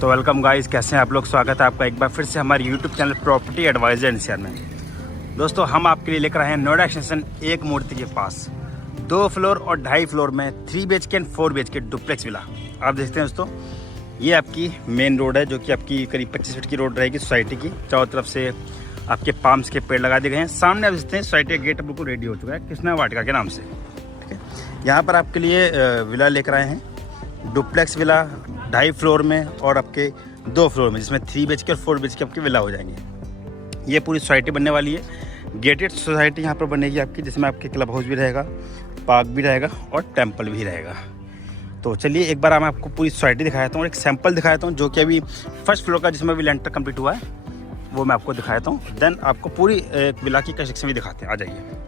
तो welcome guys, कैसे हैं आप लोग। स्वागत है आपका एक बार फिर से हमारे YouTube channel property advisor NCR में। दोस्तों, हम आपके लिए लेकर आए हैं नोएडा एक्सटेंशन एक मूर्ति के पास 2 फ्लोर और 2.5 फ्लोर में 3 BHK and 4 BHK duplex villa. आप देखते हैं दोस्तों, ये आपकी मेन रोड है जो कि आपकी करीब 25 फीट की रोड रहेगी सोसाइटी की। चारों तरफ से आपके पाम्स के पेड़ लगा दिए गए हैं। सामने आप देखते हैं सोसाइटी का गेट बिल्कुल रेडी हो चुका है कृष्णा वाटिका के नाम से। ठीक है, यहाँ पर आपके लिए विला लेकर आए हैं, डुप्लेक्स विला 2.5 फ्लोर में और आपके 2 फ्लोर में, जिसमें 3 BHK और 4 BHK आपके विला हो जाएंगे। ये पूरी सोसाइटी बनने वाली है, गेटेड सोसाइटी यहाँ पर बनेगी आपकी, जिसमें आपके क्लब हाउस भी रहेगा, पार्क भी रहेगा और टेम्पल भी रहेगा। तो चलिए एक बार मैं आपको पूरी सोसाइटी दिखाता हूँ और एक सैंपल दिखाता हूँ जो कि अभी फर्स्ट फ्लोर का, जिसमें अभी लेंटर कंप्लीट हुआ है, वो मैं आपको दिखाता हूँ। देन आपको पूरी विला की कंस्ट्रक्शन भी दिखाते हैं। आ जाइए।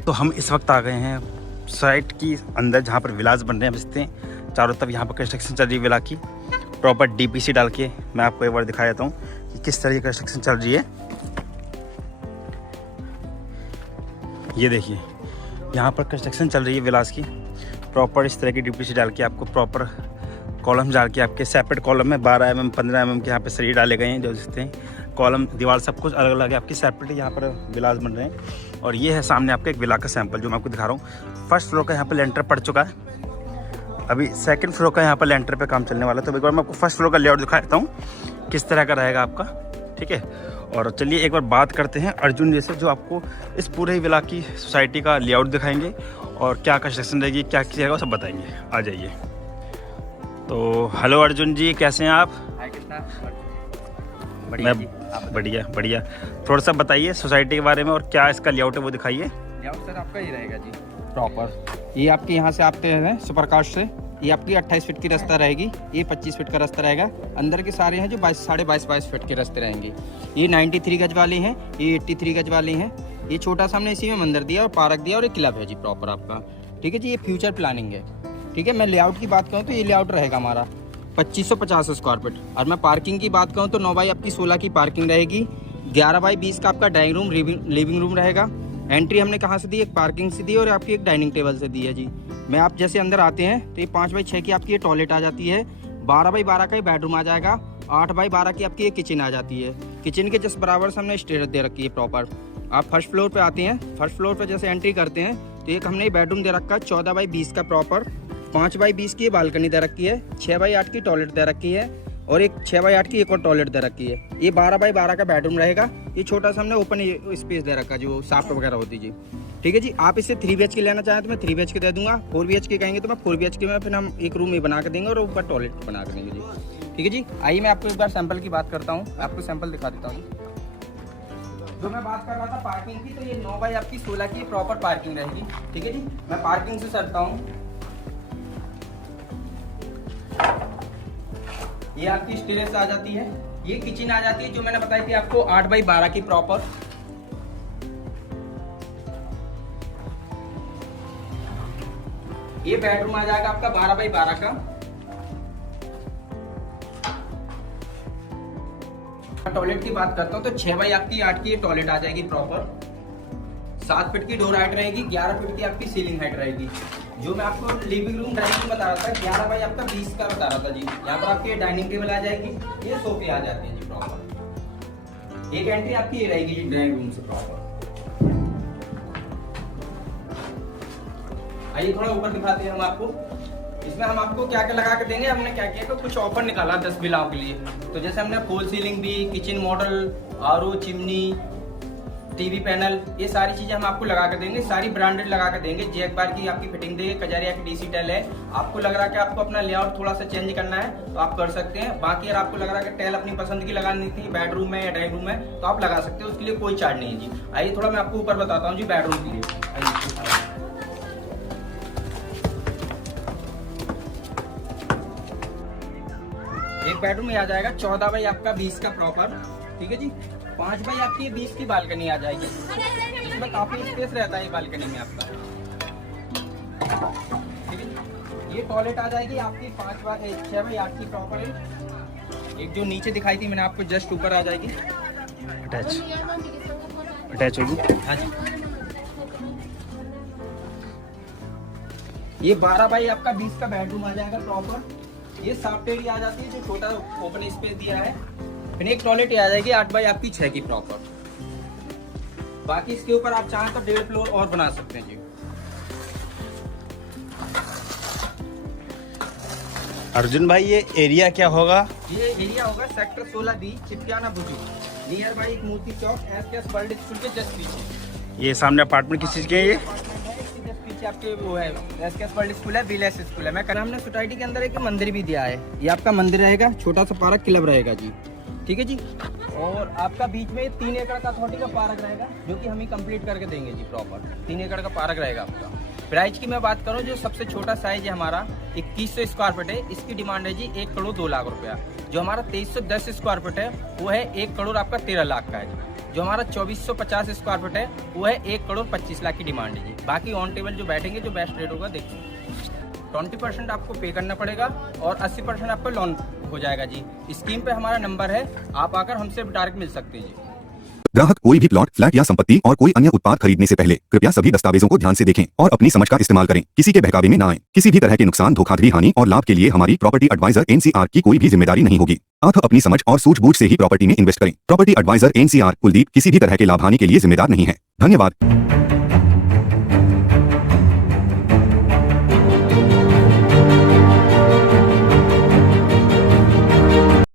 तो हम इस वक्त आ गए हैं साइट की अंदर, जहाँ पर विलास बन रहे हैं। देखते हैं चारों तरफ यहाँ पर कंस्ट्रक्शन चल रही है विला की, प्रॉपर DPC डाल के। मैं आपको एक बार दिखा देता हूँ कि किस तरह की कंस्ट्रक्शन चल रही है। ये देखिए, यहाँ पर कंस्ट्रक्शन चल रही है विलास की, प्रॉपर इस तरह की DPC डाल के आपको प्रॉपर कॉलम डाल के आपके सेपरेट कॉलम में 12 mm 15 mm के यहाँ पे सरिये डाले गए हैं। जो देखते हैं कॉलम दीवार सब कुछ अलग अलग है आपकी, सेपरेट यहाँ पर विलास बन रहे हैं। और ये है सामने आपका एक विला का सैंपल जो मैं आपको दिखा रहा हूँ। फर्स्ट फ्लोर का यहाँ पर लेंटर पड़ चुका है, अभी सेकंड फ्लोर का यहाँ पर लेंटर पे काम चलने वाला है। तो एक बार मैं आपको फर्स्ट फ्लोर का लेआउट दिखा देता हूँ किस तरह का रहेगा आपका। ठीक है, और चलिए एक बार बात करते हैं अर्जुन जी से, जो आपको इस पूरे विला की सोसाइटी का लेआउट दिखाएंगे और क्या कंस्ट्रक्शन रहेगी, क्या किया वो सब बताएंगे। आ जाइए। तो हेलो अर्जुन जी, कैसे हैं आप? बढ़िया जी, बढ़िया बढ़िया। थोड़ा सा बताइए सोसाइटी के बारे में और क्या इसका लेआउट है वो दिखाइए। लेआउट सर आपका ये रहेगा जी प्रॉपर। ये आपके यहाँ से आते हैं सुपरकास्ट से, ये आपकी 28 फीट की रास्ता रहेगी, ये 25 फीट का रास्ता रहेगा। अंदर के सारे हैं जो 22.5 फीट के रास्ते रहेंगे। ये 93 गज वाले हैं, ये 83 गज वाले हैं। ये छोटा सामने इसी में मंदिर दिया और पार्क दिया और एक क्लब है जी प्रॉपर आपका। ठीक है जी, ये फ्यूचर प्लानिंग है। ठीक है, मैं लेआउट की बात करूँ तो ये लेआउट रहेगा हमारा 2550 स्क्वायर फीट। और मैं पार्किंग की बात करूँ तो 9 बाई आपकी 16 की पार्किंग रहेगी, 11 बाई 20 का आपका ड्राइंग रूम लिविंग रूम रहेगा। एंट्री हमने कहाँ से दी, एक पार्किंग से दी और आपकी एक डाइनिंग टेबल से दी है जी। मैं आप जैसे अंदर आते हैं तो ये 5 बाई 6 की आपकी ये टॉयलेट आ जाती है, 12 बाई 12 का ये बेडरूम आ जाएगा, 8 बाई 12 की आपकी ये किचन आ जाती है। किचन के जस्ट बराबर से हमने स्टेयर दे रखी है प्रॉपर। आप फर्स्ट फ्लोर पे आते हैं, फर्स्ट फ्लोर पे जैसे एंट्री करते हैं तो एक हमने बेडरूम दे रखा है 14 बाई 20 का प्रॉपर, 5 बाई 20 की बालकनी दे रखी है, 6 बाई 8 की टॉयलेट दे रखी है और एक 6 बाई 8 की एक और टॉयलेट दे रखी है। ये 12 बाई 12 का बेडरूम रहेगा। ये छोटा सा हमने ओपन स्पेस दे रखा है जो साफ वगैरह होती जी। ठीक है जी, आप इसे 3 BHK लेना चाहें तो मैं 3 BHK दे दूंगा, 4 BHK कहेंगे तो मैं 4 BHK में फिर हम एक रूम ही बना के देंगे और ऊपर टॉयलेट बना के देंगे जी। ठीक है जी, आइए मैं आपको एक बार सैंपल की बात करता हूँ, आपको सैंपल दिखा देता हूँ। जो मैं बात कर रहा था पार्किंग की, तो ये 9 बाई आपकी 16 की प्रॉपर पार्किंग रहेगी। ठीक है जी, मैं पार्किंग से चलता हूँ। ये आपकी स्टेयर्स आ जाती है, ये किचन आ जाती है जो मैंने बताई थी आपको 8 बाई 12 की प्रॉपर। ये बेडरूम आ जाएगा आपका 12 बाई 12 का। टॉयलेट की बात करता हूँ तो 6 बाई आपकी 8 की ये टॉयलेट आ जाएगी प्रॉपर, 7 फीट की डोर हाइट रहेगी, 11 फीट की आपकी सीलिंग हाइट रहेगी। जो मैं आपको लिविंग रूम ड्राइनिंग रूम बता रहा था 11 बाई आपका 20 का बता रहा था जी। यहाँ पर आपकी डाइनिंग टेबल आ जाएगी, ये सोफे आ जाते हैं जी प्रॉपर। एक एंट्री आपकी ये रहेगी जी ड्राइनिंग रूम से प्रॉपर। आइए थोड़ा ऊपर दिखाते हैं हम आपको। इसमें हम आपको क्या क्या लगा के देंगे, हमने क्या किया तो कुछ ऑफर निकाला 10 विलाओं के लिए। तो जैसे हमने फॉल सीलिंग भी, kitchen model, RO, chimney, TV panel, ये सारी चीजें हम आपको लगा के देंगे, सारी ब्रांडेड लगा के देंगे। जैक बार की आपकी फिटिंग देंगे, कजारिया की DC टेल है। आपको लग रहा है कि आपको अपना लेआउट थोड़ा सा चेंज करना है तो आप कर सकते हैं। बाकी अगर आपको लग रहा है कि टेल अपनी पसंद की लगानी थी बेडरूम में या ड्राइंग रूम में तो आप लगा सकते हो, उसके लिए कोई चार्ज नहीं है जी। आइए थोड़ा मैं आपको ऊपर बताता हूँ जी बेडरूम के लिए। एक बेडरूम आ जाएगा 14 बाई आपका 20 का प्रॉपर। ठीक है जी, 5 बाई आपकी 20 की बालकनी आ जाएगी, जिसमें काफी स्पेस रहता है बालकनी में आपका। ठीक है, ये टॉयलेट आ जाएगी आपकी 6 बाई 8 की प्रॉपर है। एक जो नीचे दिखाई थी मैंने आपको जस्ट ऊपर आ जाएगी, अटैच होगी। हाँ जी, ये 12 बाई आपका 20 का बेडरूम आ जाएगा प्रॉपर। ये सॉफ्ट एरिया आ जाती है जो छोटा ओपन स्पेस दिया है। फिर एक टॉयलेट आ जाएगी 8 बाई आपकी 6 की प्रॉपर। बाकी इसके ऊपर आप चाहें तो 1.5 फ्लोर और बना सकते हैं जी। अर्जुन भाई ये एरिया क्या होगा? ये एरिया होगा सेक्टर 16B चिपकियाना बुजुर्ग, नियर बाई एक मोती चौक एसकेएस वर्ल्ड स्कूल के जस्ट पीछे। ये सामने अपार्टमेंट किस चीज के हैं ये? जस्ट पीछे आपके वो है एसकेएस वर्ल्ड स्कूल है, विलेज स्कूल है। मैं हमने सोसाइटी के अंदर एक मंदिर भी दिया है। ये आपका मंदिर रहेगा, छोटा सा पार्क क्लब रहेगा जी, ठीक है जी। और आपका बीच में 3 एकड़ का अथॉरिटी का पार्क रहेगा जो कि हम ही कंप्लीट करके देंगे जी प्रॉपर। 3 एकड़ का पार्क रहेगा आपका। प्राइस की मैं बात करूं, जो सबसे छोटा साइज है हमारा 2100 स्क्वायर फीट है, इसकी डिमांड है जी 1 करोड़ 2 लाख रुपया। जो हमारा 2310 स्क्वायर फीट है वो है 1 करोड़ आपका 13 लाख का है जी। जो हमारा 2450 स्क्वायर फीट है वो है 1 करोड़ 25 लाख की डिमांड है जी। बाकी ऑन टेबल जो बैठेंगे जो बेस्ट रेट होगा देखिए 20% आपको पे करना पड़ेगा और 80% आपको लोन हो जाएगा जी। स्कीम पे हमारा नंबर है, आप आकर हमसे डायरेक्ट मिल सकते हैं जी। ग्राहक कोई भी प्लॉट, फ्लैट या संपत्ति और कोई अन्य उत्पाद खरीदने से पहले कृपया सभी दस्तावेजों को ध्यान से देखें और अपनी समझ का इस्तेमाल करें। किसी के बहकावे में ना आए। किसी भी तरह के नुकसान, धोखाधड़ी, हानि और लाभ के लिए हमारी प्रॉपर्टी एडवाइजर NCR की कोई भी जिम्मेदारी नहीं होगी। आप अपनी समझ और सूझबूझ से ही प्रॉपर्टी में इन्वेस्ट करें। प्रॉपर्टी एडवाइजर NCR कुलदीप किसी भी तरह के लाभ हानि के लिए जिम्मेदार नहीं है। धन्यवाद।